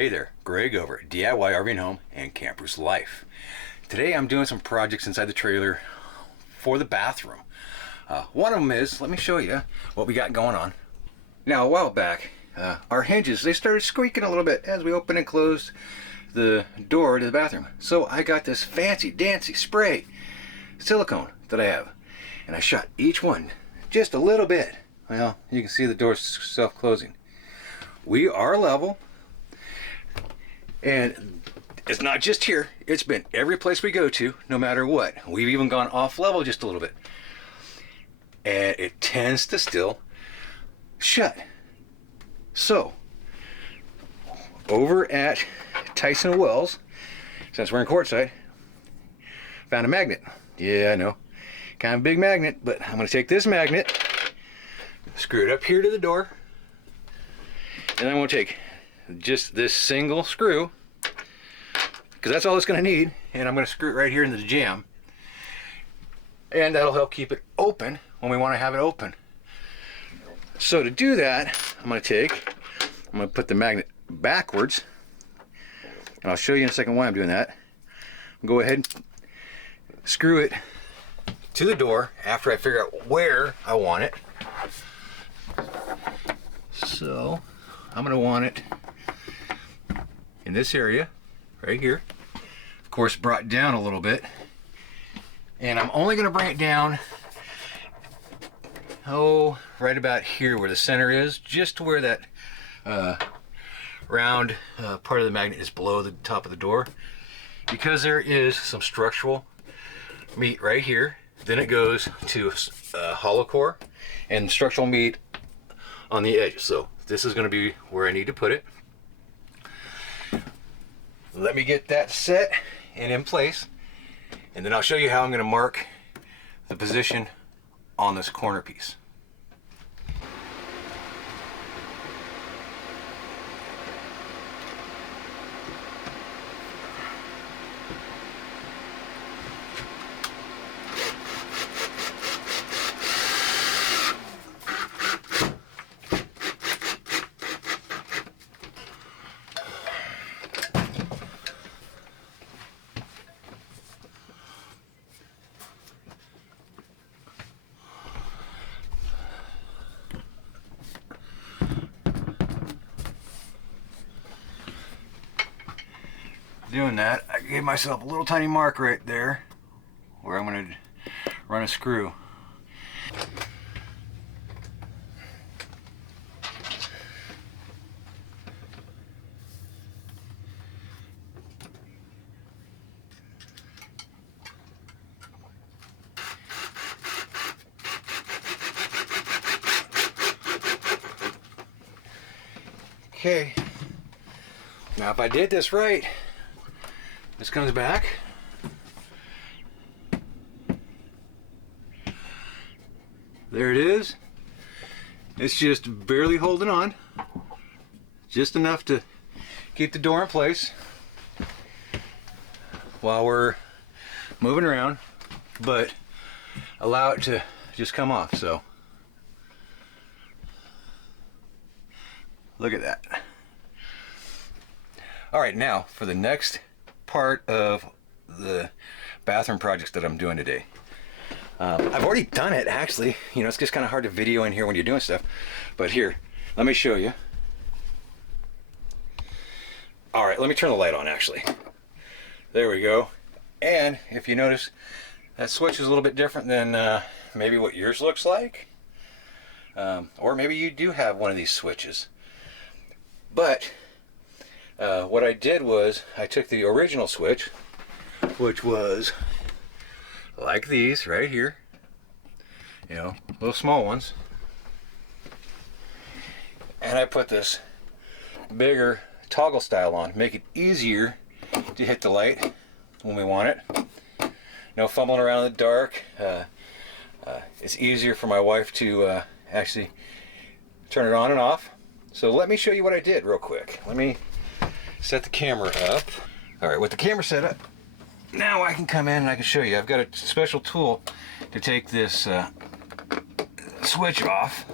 Hey there, Greg over at DIY RV and Home and Camper's Life. Today I'm doing some projects inside the trailer for the bathroom. One of them is, let me show you what we got going on. Now a while back, our hinges, they started squeaking a little bit as we opened and closed the door to the bathroom. So I got this fancy dancy spray silicone that I have, and I shot each one just a little bit. Well, you can see the door self-closing. We are level, and it's not just here, it's been every place we go to, no matter what. We've even gone off level just a little bit, and it tends to still shut. So over at Tyson Wells, since we're in Quartzsite, found a magnet. Yeah, I know, kind of a big magnet, but I'm going to take this magnet, screw it up here to the door, and I'm going to take just this single screw, because that's all it's going to need, and I'm going to screw it right here into the jamb, and that'll help keep it open when we want to have it open. So to do that, I'm going to put the magnet backwards, and I'll show you in a second why I'm doing that. Go ahead and screw it to the door after I figure out where I want it. So I'm going to want it in this area right here, of course brought down a little bit, and I'm only going to bring it down right about here where the center is, just to where that round part of the magnet is below the top of the door, because there is some structural meat right here. Then it goes to hollow core and structural meat on the edge. So this is going to be where I need to put it. Let me get that set and in place, and then I'll show you how I'm going to mark the position on this corner piece. Doing that, I gave myself a little tiny mark right there where I'm going to run a screw. Okay, now if I did this right, this comes back. There it is. It's just barely holding on. Just enough to keep the door in place while we're moving around, but allow it to just come off. So look at that. All right, now for the next part of the bathroom projects that I'm doing today. I've already done it, actually. You know, it's just kind of hard to video in here when you're doing stuff, but here, let me show you. All right, let me turn the light on, actually. There we go. And if you notice, that switch is a little bit different than maybe what yours looks like, or maybe you do have one of these switches. But what I did was I took the original switch, which was like these right here, you know, little small ones, and I put this bigger toggle style on, make it easier to hit the light when we want it. No fumbling around in the dark. It's easier for my wife to actually turn it on and off. So let me show you what I did real quick. Let me set the camera up. All right, with the camera set up, now I can come in and I can show you. I've got a special tool to take this switch off.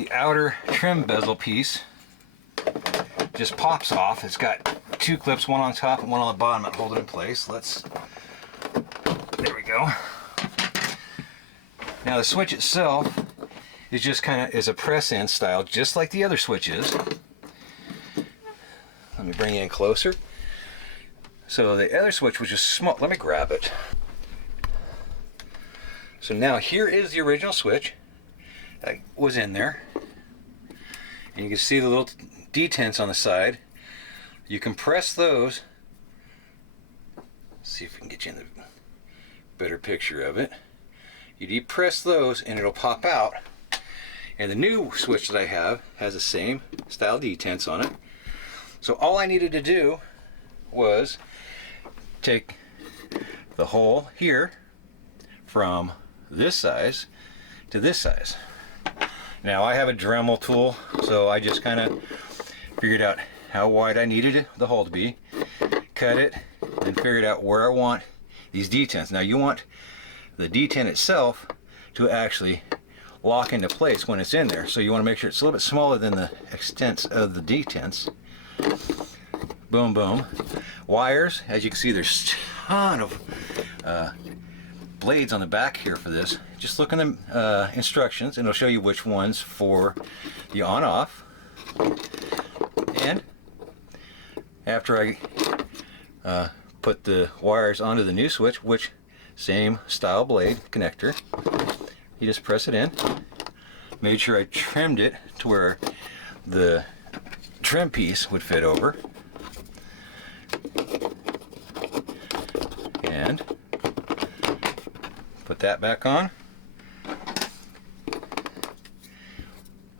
the outer trim bezel piece just pops off. It's got two clips, one on top and one on the bottom that hold it in place. There we go. Now the switch itself is just is a press-in style, just like the other switches. Let me bring you in closer. So the other switch was just small. Let me grab it. So now here is the original switch that was in there. And you can see the little detents on the side. You can press those. Let's see if we can get you in the better picture of it. You depress those and it'll pop out. And the new switch that I have has the same style detents on it. So all I needed to do was take the hole here from this size to this size. Now I have a Dremel tool, so I just kind of figured out how wide I needed the hole to be, cut it, and figured out where I want these detents. Now you want the detent itself to actually lock into place when it's in there, so you want to make sure it's a little bit smaller than the extent of the detents. Boom, boom. Wires, as you can see, there's a ton of blades on the back here for this. Just look in the instructions and it'll show you which ones for the on-off. And after I put the wires onto the new switch, which same style blade connector, you just press it in. Made sure I trimmed it to where the trim piece would fit over. And put that back on.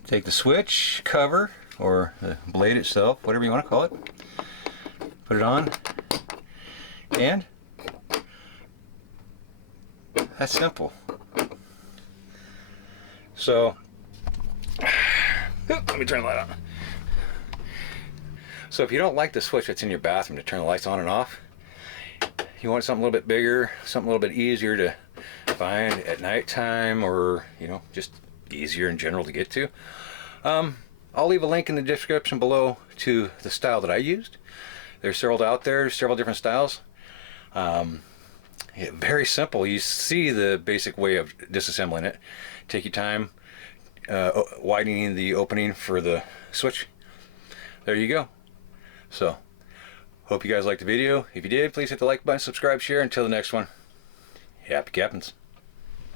Take the switch cover or the blade itself, whatever you want to call it, put it on, and that's simple. So let me turn the light on. So if you don't like the switch that's in your bathroom to turn the lights on and off, you want something a little bit bigger, something a little bit easier to find at nighttime, or just easier in general to get to, I'll leave a link in the description below to the style that I used. There's several out there, several different styles. Very simple. You see the basic way of disassembling it. Take your time widening the opening for the switch. There you go. So hope you guys liked the video. If you did, please hit the like button, subscribe, share. Until the next one, happy cappins.